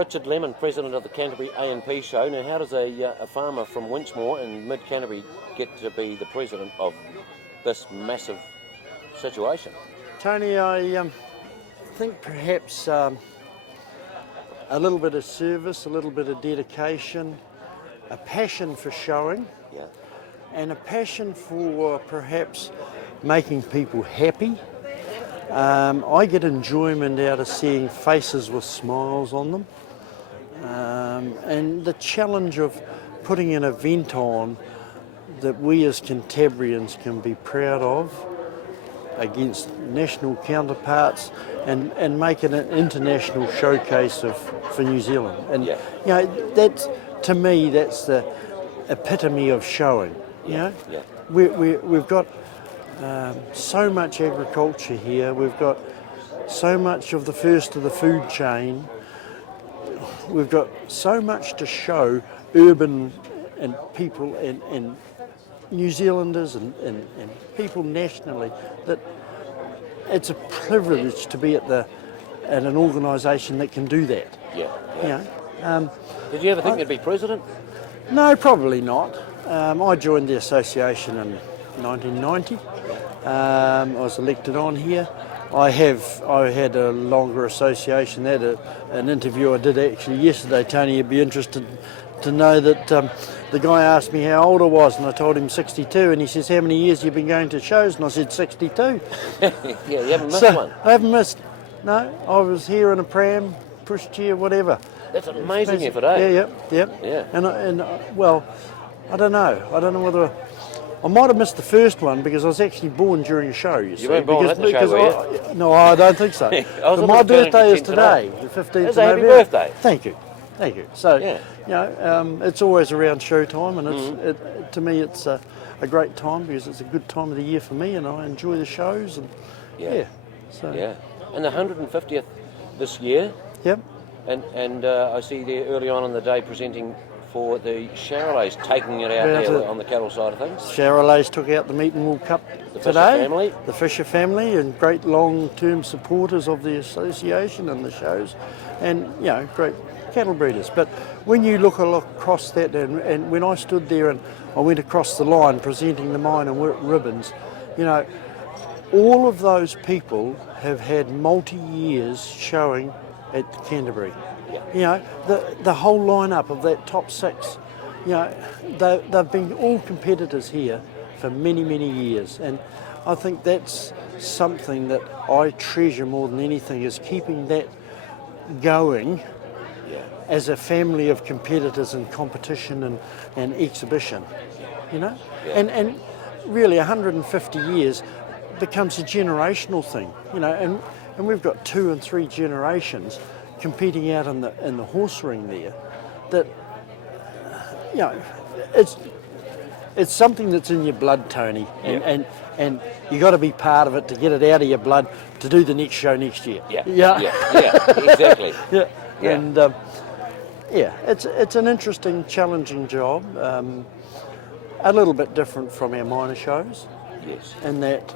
Richard Lemon, President of the Canterbury A&P Show. Now, how does a farmer from Winchmore in mid-Canterbury get to be the president of this massive situation? Tony, I think perhaps a little bit of service, a little bit of dedication, a passion for showing, Yeah. and a passion for perhaps making people happy. I get enjoyment out of seeing faces with smiles on them, and the challenge of putting an event on that we as Cantabrians can be proud of against national counterparts and make it an international showcase for New Zealand. And Yeah. you know, that's, to me, that's the epitome of showing. You know, Yeah. we've got so much agriculture here. We've got so much of the first of the food chain. We've got so much to show urban and people and New Zealanders and people nationally, that it's a privilege to be at an organisation that can do that. Yeah. You know, Did you ever think you'd be president? no, probably not. I joined the association in 1990. I was elected on here. I had a longer association. Had an interview I did actually yesterday, Tony. You'd be interested to know that the guy asked me how old I was, and I told him 62, and he says, how many years you been going to shows? And I said 62. Yeah, you haven't missed one. I haven't missed. No, I was here in a pram, pushchair, whatever. That's an amazing effort, eh? Yeah. And well, I don't know. I don't know whether I might have missed the first one because I was actually born during a show. You see, weren't born at the show, were you? No, I don't think so. was My on the birthday is tonight. today, the 15th That's of a happy November. birthday. Thank you. So, Yeah. you know, it's always around showtime, and to me, it's a great time because it's a good time of the year for me, and I enjoy the shows. And Yeah. So Yeah. And the 150th this year, Yep. and I see there early on in the day presenting for the Charolais, taking it out Round there to- on the cattle side of things. Charolais took out the Meat and Wool Cup The Fisher today. family. The Fisher family, and great long-term supporters of the association and the shows, and you know, great cattle breeders. But when you look across that, and when I stood there and I went across the line presenting the mine and ribbons, you know, all of those people have had multi-years showing at Canterbury. Yeah. You know, the whole lineup of that top six, you know, they've been all competitors here for many, many years. And I think that's something that I treasure more than anything, is keeping that going Yeah. as a family of competitors and competition and exhibition, you know? Yeah. And really 150 years becomes a generational thing, you know, and we've got 2 and 3 generations competing out in the horse ring there, that, you know, it's something that's in your blood, Tony, and you got to be part of it to get it out of your blood to do the next show next year. Yeah, exactly. Yeah. Yeah. And it's an interesting, challenging job, a little bit different from our minor shows, Yes. in that,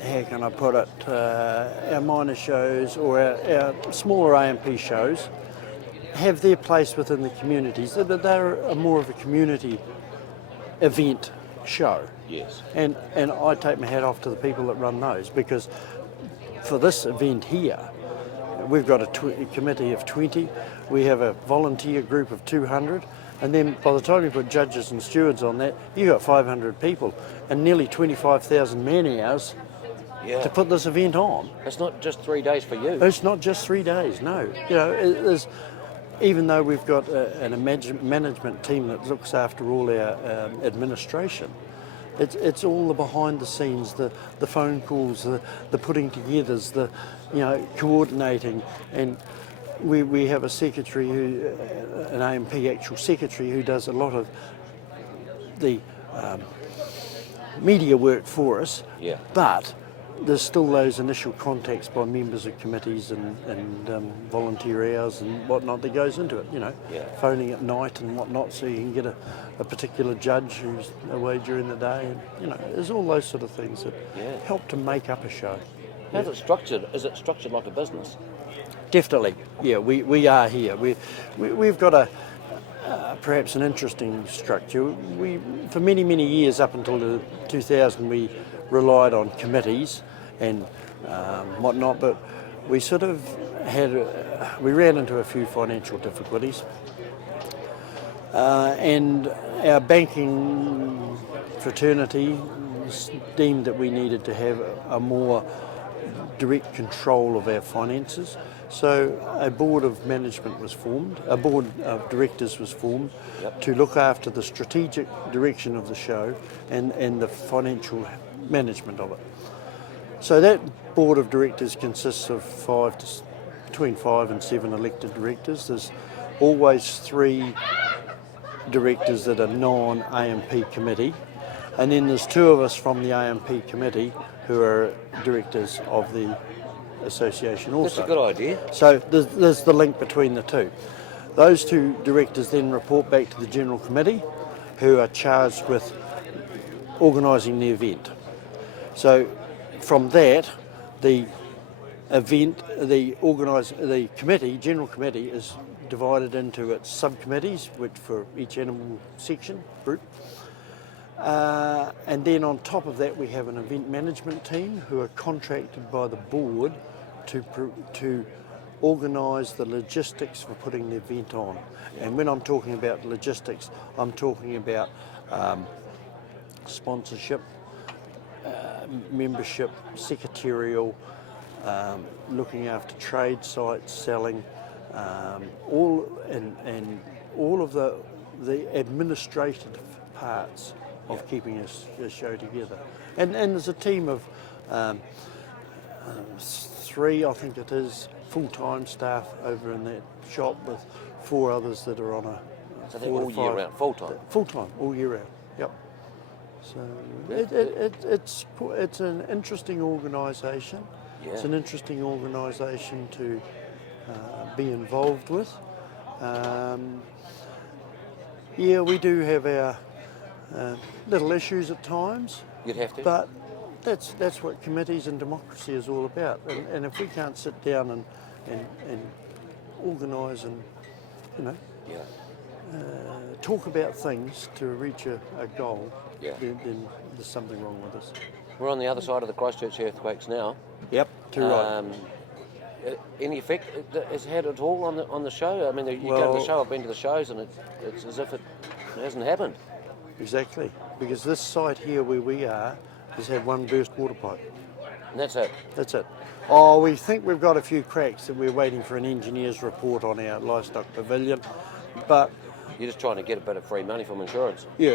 how can I put it, our minor shows or our smaller A&P shows have their place within the communities. They're more of a community event show. Yes. And I take my hat off to the people that run those, because for this event here, we've got a committee of 20, we have a volunteer group of 200, and then by the time you put judges and stewards on that, you've got 500 people and nearly 25,000 man hours Yeah. to put this event on. It's not just 3 days for you. It's not just 3 days, no. You know, even though we've got a management team that looks after all our administration, it's all the behind the scenes, the phone calls, the putting togethers, the, you know, coordinating. And we have a secretary, an A&P actual secretary, who does a lot of the media work for us. Yeah. But there's still those initial contacts by members of committees and volunteer hours and whatnot that goes into it, you know, Yeah. phoning at night and whatnot, so you can get a particular judge who's away during the day, and, you know, there's all those sort of things that Yeah. help to make up a show. How's it structured? Is it structured like a business? Definitely, yeah, we are here. We've got perhaps an interesting structure. For many years up until the 2000, we relied on committees and whatnot, but we sort of we ran into a few financial difficulties, and our banking fraternity deemed that we needed to have a more direct control of our finances. So a board of management was formed, a board of directors was formed to look after the strategic direction of the show and the financial management of it. So that board of directors consists of between 5 and 7 elected directors. There's always 3 directors that are non-A&P committee, and then there's 2 of us from the A&P committee who are directors of the association also. That's a good idea. So there's the link between the 2. Those 2 directors then report back to the general committee, who are charged with organising the event. So from that, the general committee is divided into its subcommittees, which for each animal section group. And then on top of that, we have an event management team who are contracted by the board to organise the logistics for putting the event on. And when I'm talking about logistics, I'm talking about sponsorship, membership, secretarial, looking after trade sites, selling, all of the administrative parts of keeping a show together. And there's a team of 3, I think it is, full-time staff over in that shop, with 4 others that are on a... So they're all year round, full-time? Full-time, all year round, yep. So it's an interesting organisation. Yeah. It's an interesting organisation to be involved with. Yeah, we do have our little issues at times. You'd have to. But that's what committees and democracy is all about. And if we can't sit down and organise and, talk about things to reach a goal, then there's something wrong with us. We're on the other side of the Christchurch earthquakes now. Yep, too right. Any effect has had at all on the show? I mean, you go to the show, I've been to the shows, and it's as if it hasn't happened. Exactly, because this site here where we are has had 1 burst water pipe. And that's it? That's it. Oh, we think we've got a few cracks, and we're waiting for an engineer's report on our livestock pavilion, but... You're just trying to get a bit of free money from insurance. Yeah.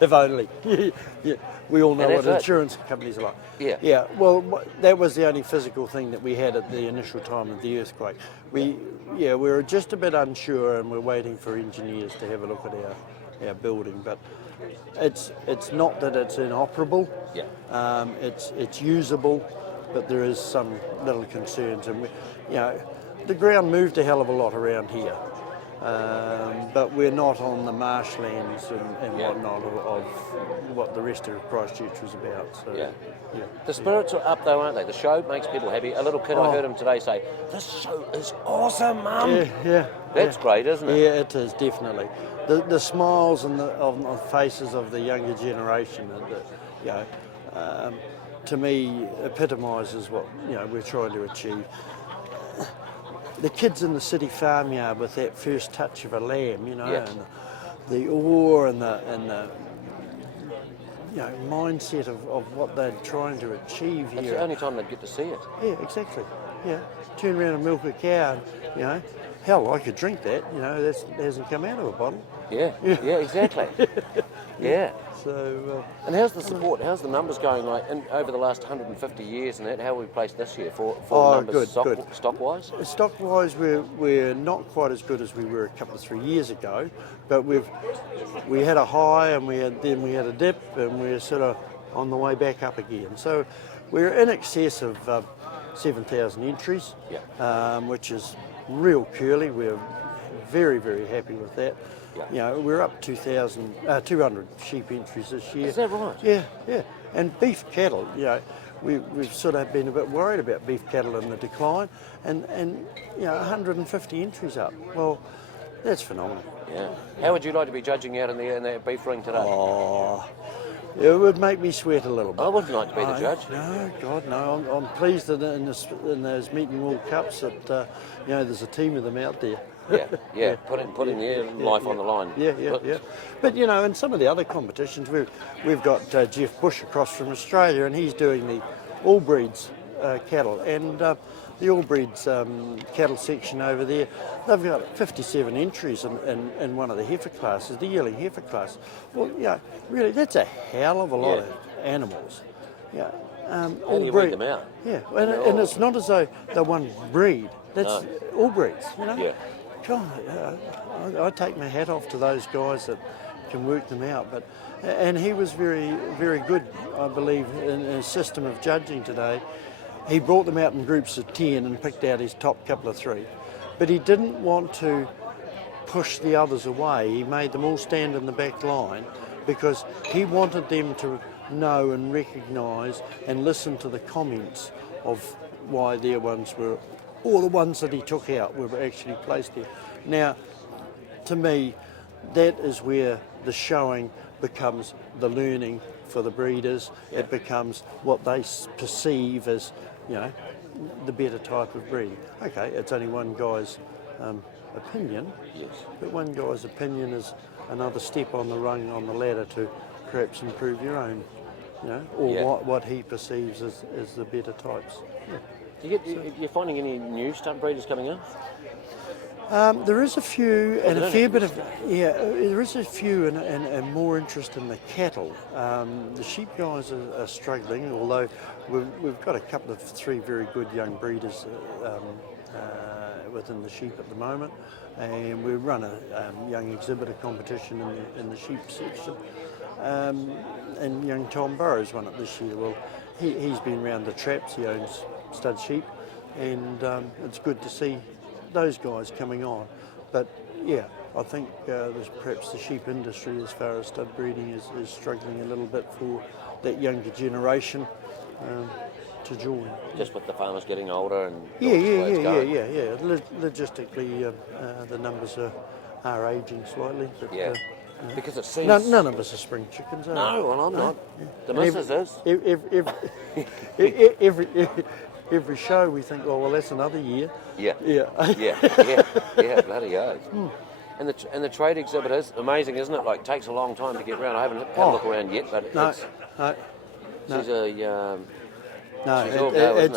If only. Yeah. We all know what insurance companies are like. Yeah. Well, that was the only physical thing that we had at the initial time of the earthquake. We were just a bit unsure, and we're waiting for engineers to have a look at our building. But it's not that it's inoperable. Yeah. It's usable, but there is some little concerns, and the ground moved a hell of a lot around here. But we're not on the marshlands and whatnot of what the rest of Christchurch was about. So, The spirits are up though, aren't they? The show makes people happy. A little kid, I heard him today say, "This show is awesome, Mum." Yeah. That's great, isn't it? Yeah, it is, definitely. The smiles on the faces of the younger generation, to me, epitomises what we're trying to achieve. The kids in the city farmyard with that first touch of a lamb, and the awe and the mindset of what they're trying to achieve here. It's the only time they'd get to see it. Yeah, exactly. Yeah, turn around and milk a cow, and, hell, I could drink that. That hasn't come out of a bottle. Yeah, exactly. Yeah. So. And how's the support? How's the numbers going? Like over the last 150 years, and that? How are we placed this year for numbers good. Stock-wise? Stock-wise, we're not quite as good as we were a couple of 3 years ago, but we had a high, and then we had a dip, and we're sort of on the way back up again. So we're in excess of 7,000 entries, which is real curly. We're very, very happy with that. We're up 200 sheep entries this year. Is that right? Yeah. And beef cattle, we've sort of been a bit worried about beef cattle in the decline, and 150 entries up. Well, that's phenomenal. Yeah. How would you like to be judging out in the beef ring today? Oh, it would make me sweat a little bit. I wouldn't like to be the judge. No, God, no. I'm pleased that in those Meeting World Cups that there's a team of them out there. Yeah. Putting their life on the line. Yeah. But in some of the other competitions, we've got Jeff Bush across from Australia, and he's doing the all breeds cattle, and the all breeds cattle section over there. They've got 57 entries in one of the heifer classes, the yearling heifer class. Well, really, that's a hell of a lot of animals. Yeah. How do you weed them out? Yeah, and it's not as though they're one breed. That's all breeds. Yeah. God, I take my hat off to those guys that can work them out. And he was very, very good, I believe, in his system of judging today. He brought them out in groups of 10 and picked out his top couple of 3. But he didn't want to push the others away. He made them all stand in the back line because he wanted them to know and recognise and listen to the comments of why their ones were, or the ones that he took out were actually placed there. Now, to me, that is where the showing becomes the learning for the breeders. It becomes what they perceive as, the better type of breed. Okay, it's only one guy's opinion, but one guy's opinion is another step on the rung on the ladder to perhaps improve your own, what he perceives as the better types. Yeah. You're finding any new stunt breeders coming up? There is a few, and a fair bit of, there is a few and more interest in the cattle. The sheep guys are struggling, although we've got a couple of 3 very good young breeders within the sheep at the moment, and we run a young exhibitor competition in the sheep section, and young Tom Burrows won it this year. Well, he's been around the traps, he owns stud sheep, and it's good to see those guys coming on. But I think there's perhaps the sheep industry as far as stud breeding is struggling a little bit for that younger generation to join. Just with the farmers getting older and Yeah. Logistically, the numbers are ageing slightly. But, because it seems none of us are spring chickens, are we? No, well, I'm not. The missus is. Every show we think, well, that's another year. Yeah, bloody oath. And the trade exhibitors, amazing, isn't it? Like, takes a long time to get around. I haven't had a look around yet, but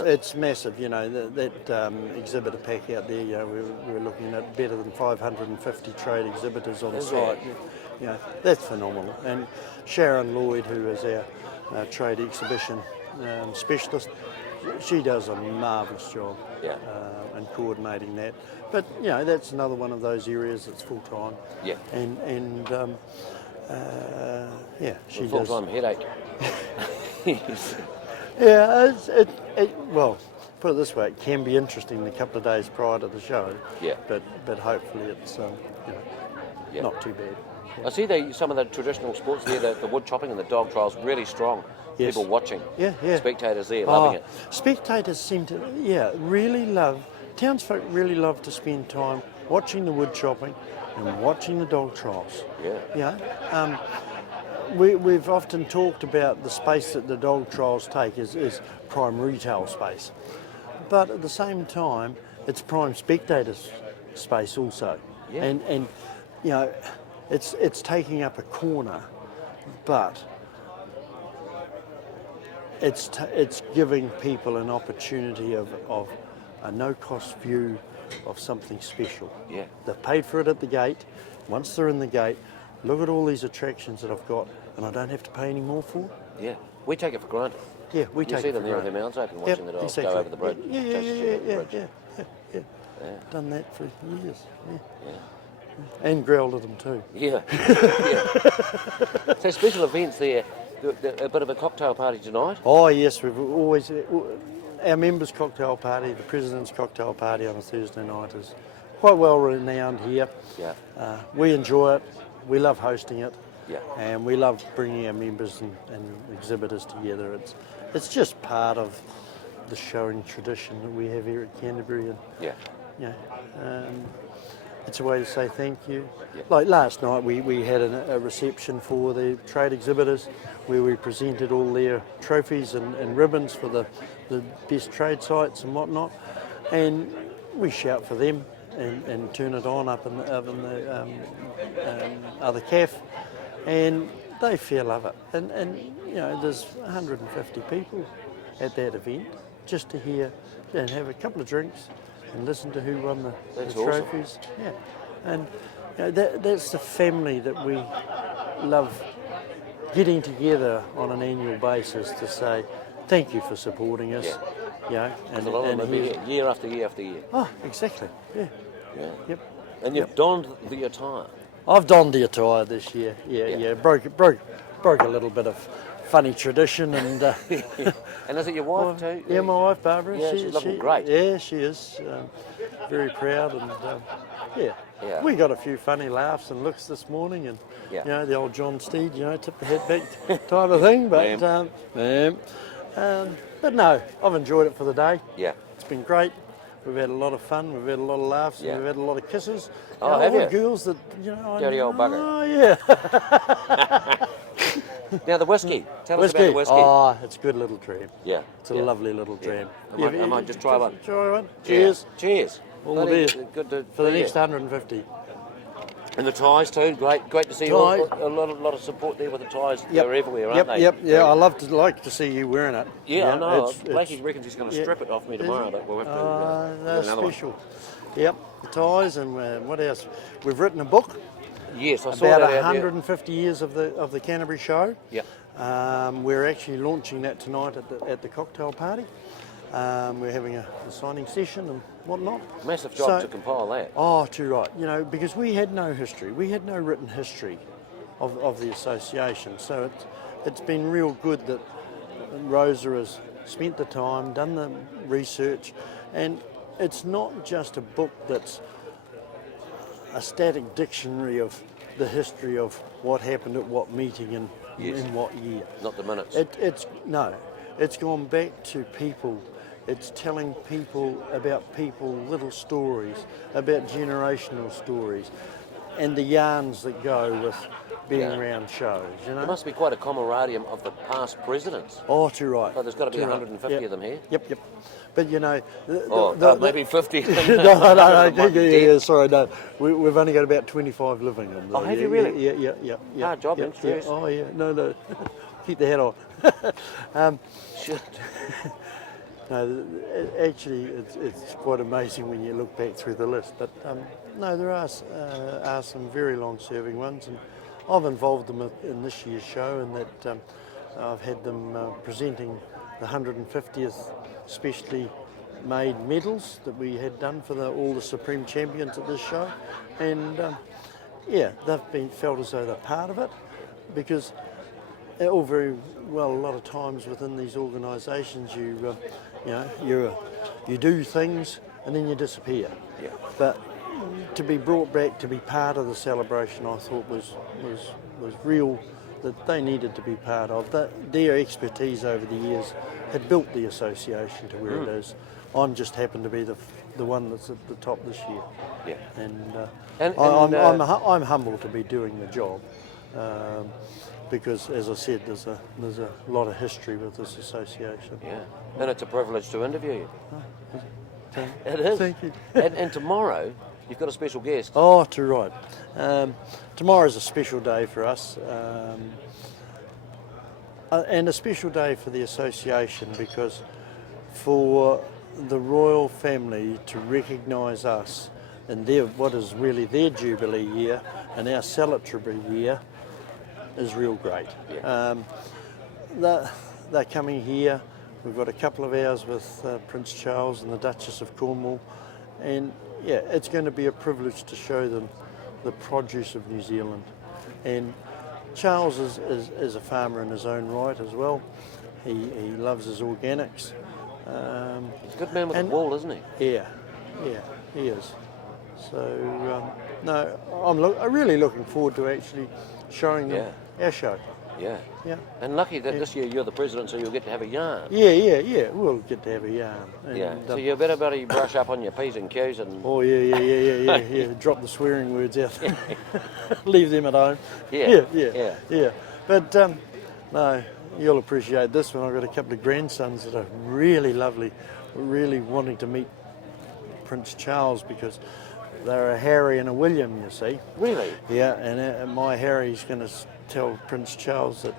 it's massive. That exhibitor pack out there. We're looking at better than 550 trade exhibitors on site. That's phenomenal. And Sharon Lloyd, who is our trade exhibition specialist, she does a marvellous job in coordinating that. But that's another one of those areas that's full time. Yeah. And she does. Full time headache. Well, put it this way, it can be interesting a couple of days prior to the show. Yeah. But hopefully it's not too bad. I see some of the traditional sports there, the wood chopping and the dog trials, really strong. Yes. People watching. Yeah. Spectators there, loving it. Spectators seem to, really love, townsfolk really love to spend time watching the wood chopping and watching the dog trials. Yeah. We've often talked about the space that the dog trials take is prime retail space. But at the same time, it's prime spectators space also. Yeah. And it's taking up a corner, but it's giving people an opportunity of a no-cost view of something special. Yeah. They've paid for it at the gate. Once they're in the gate, look at all these attractions that I've got, and I don't have to pay any more for. Yeah, we take it for granted. Yeah, we take it for granted. You see them there with their mouths open, watching the dogs go over the bridge. Yeah. Done that for years. Yeah. And growled at them too. Yeah. So special events there. A bit of a cocktail party tonight. Oh yes, we've always our members' cocktail party, the President's cocktail party on a Thursday night is quite well renowned here. Yeah. We enjoy it. We love hosting it. Yeah. And we love bringing our members and exhibitors together. it's just part of the showing tradition that we have here at Canterbury, and Yeah. you know, it's a way to say thank you. Yeah. Like last night, we had a reception for the trade exhibitors where we presented all their trophies and ribbons for the best trade sites and whatnot, and we shout for them and turn it on up in the other cafe, and they feel love it. And you know, there's 150 people at that event just to hear and have a couple of drinks and listen to who won the That's trophies. Yeah, and you know, that's the family that we love, getting together on an annual basis to say thank you for supporting us. Yeah. You know, And a lot of them have been here year after year after year. Oh, exactly. Yeah. Yeah. Yep. And you've donned the attire. I've donned the attire this year. Yeah. Broke a little bit of funny tradition, and And is it your wife too? yeah, my wife Barbara. Yeah, she's looking great. Yeah, she is. Very proud, and yeah. We got a few funny laughs and looks this morning, and Yeah. you know, the old John Steed, you know, tip the head back type of thing. But but no, I've enjoyed it for the day. Yeah. It's been great. We've had a lot of fun. We've had a lot of laughs. Yeah. And we've had a lot of kisses. Oh, have all you? Girls that, you know. Dirty old bugger. Oh yeah. Now the whiskey. Tell us about the whiskey. Oh, it's a good little dram. Yeah. It's a lovely little dram. I might just try one. Try one. Yeah. Cheers. Cheers. All the Bloody best. Good to For the see you. next 150. And the ties too. Great to see you. Tie. A lot of support there with the ties. They're everywhere, aren't they? Yep. Yeah, I like to see you wearing it. Yeah, I know. It's Blakey reckons he's going to strip it off me tomorrow, but we'll have to do they're another special. Yep, the ties, and what else? We've written a book one. Yes, I saw about that out there. 150 years of the Canterbury show. Yep. We're actually launching that tonight at the cocktail party. We're having a signing session and whatnot. Massive job to compile that. Oh, too right. You know, because we had no history. We had no written history of the association. So it's been real good that Rosa has spent the time, done the research, and it's not just a book that's a static dictionary of the history of what happened at what meeting and in what year. Not the minutes. It's gone back to people. It's telling people, little stories, about generational stories, and the yarns that go with being around shows, you know. There must be quite a comradarium of the past presidents. Oh, too right. So there's got to be 150 of them here. Yep. But you know, maybe 50. no, sorry, no. We've only got about 25 living in there. Oh, have you really? Yeah. Hard job, yeah, Extras. Oh, yeah, no. Keep the hat on. Shit. No, actually, it's quite amazing when you look back through the list. But no, there are some very long-serving ones, and I've involved them in this year's show, in that I've had them presenting the 150th specially made medals that we had done for all the Supreme Champions at this show, and they've been felt as though they're part of it, because all very well, a lot of times within these organisations, you do things and then you disappear. Yeah. But to be brought back to be part of the celebration, I thought was real, that they needed to be part of. Their expertise over the years had built the association to where it is. I'm just happened to be the one that's at the top this year. Yeah. I'm humbled to be doing the job. Because, as I said, there's a lot of history with this association. Yeah, and it's a privilege to interview you. It is. Thank you. And tomorrow, you've got a special guest. Oh, too right. Tomorrow's a special day for us, and a special day for the association, because for the royal family to recognise us in what is really their Jubilee year and our celebratory year is real great. Yeah. They're coming here. We've got a couple of hours with Prince Charles and the Duchess of Cornwall, and it's going to be a privilege to show them the produce of New Zealand. And Charles is a farmer in his own right as well. He loves his organics. He's a good man with the wool, isn't he? Yeah, he is. So no, I'm really looking forward to actually showing them our show. Yeah. Yeah. And lucky that this year you're the president, so you'll get to have a yarn. Yeah. We'll get to have a yarn. And, Yeah. So you better brush up on your P's and Q's and. Oh yeah. Drop the swearing words out. Leave them at home. Yeah. But no, you'll appreciate this one. I've got a couple of grandsons that are really lovely, really wanting to meet Prince Charles because they're a Harry and a William, you see. Really? Yeah, and my Harry's going to tell Prince Charles that,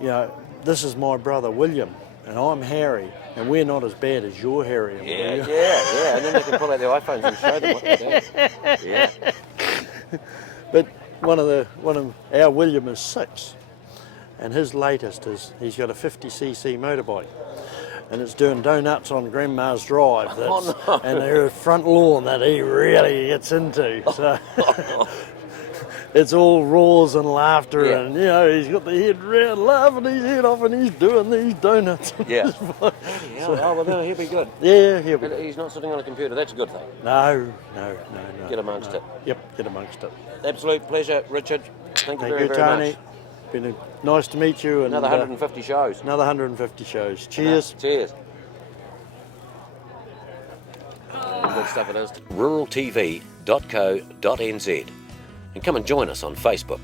you know, this is my brother William, and I'm Harry, and we're not as bad as your Harry and William. Yeah. And then they can pull out their iPhones and show them what they're doing. Yeah. But one of our William is 6, and his latest is he's got a 50cc motorbike. And it's doing donuts on Grandma's Drive. And there's a front lawn that he really gets into. So it's all roars and laughter, and you know he's got the head round, laughing his head off, and he's doing these donuts. Yeah. Oh well, no, he'll be good. Yeah, he'll be. He's not sitting on a computer. That's a good thing. No. Get amongst it. Yep, get amongst it. Absolute pleasure, Richard. Thank you very, very Tony. much. Been nice to meet you. And, another 150 shows. Another 150 shows. Cheers. Cheers. Good stuff it is. ruraltv.co.nz. And come and join us on Facebook.